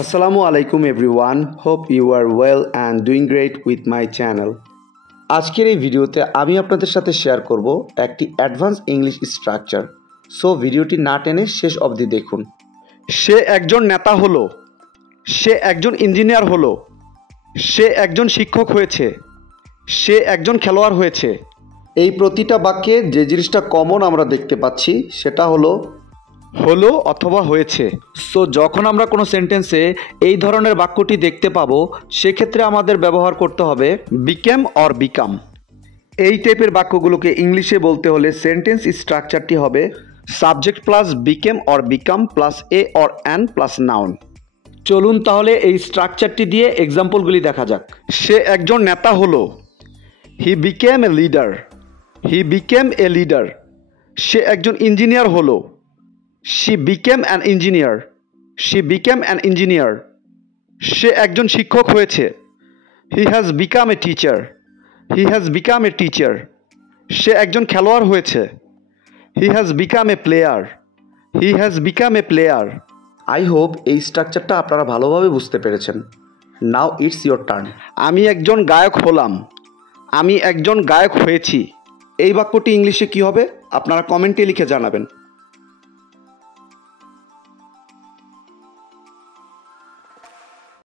Assalamu alaikum everyone. Hope you are well and doing great with my channel. আজকের এই ভিডিওতে আমি আপনাদের সাথে শেয়ার করব একটি অ্যাডভান্স ইংলিশ স্ট্রাকচার। সো ভিডিওটি না টেনে শেষ অবধি দেখুন। সে একজন নেতা হলো, সে একজন ইঞ্জিনিয়ার হলো, সে একজন শিক্ষক হয়েছে, সে একজন খেলোয়াড় হয়েছে। এই প্রতিটা বাক্যে যে জিনিসটা কমন আমরা দেখতে পাচ্ছি সেটা হলো অথবা হয়েছে। সো যখন আমরা কোনো সেন্টেন্সে এই ধরনের বাক্যটি দেখতে পাবো সেক্ষেত্রে আমাদের ব্যবহার করতে হবে বিকেম অর বিকাম। এই টাইপের বাক্যগুলোকে ইংলিশে বলতে হলে সেন্টেন্স স্ট্রাকচারটি হবে subject plus became or become plus a or an plus noun. চলুন তাহলে এই স্ট্রাকচারটি দিয়ে এক্সাম্পলগুলি দেখা যাক। সে একজন নেতা হলো, he became a leader, he became a leader. সে একজন ইঞ্জিনিয়ার হলো, she became an engineer, she became an engineer. সে একজন শিক্ষক হয়েছে, he has become a teacher, he has become a teacher. সে একজন খেলোয়াড় হয়েছে, he has become a player, he has become a player. I hope এই স্ট্রাকচারটা আপনারা ভালোভাবে বুঝতে পেরেছেন। Now it's your turn. আমি একজন গায়ক হলাম, আমি একজন গায়ক হয়েছি। এই বাক্যটি ইংলিশে কি হবে আপনারা কমেন্টে লিখে জানাবেন।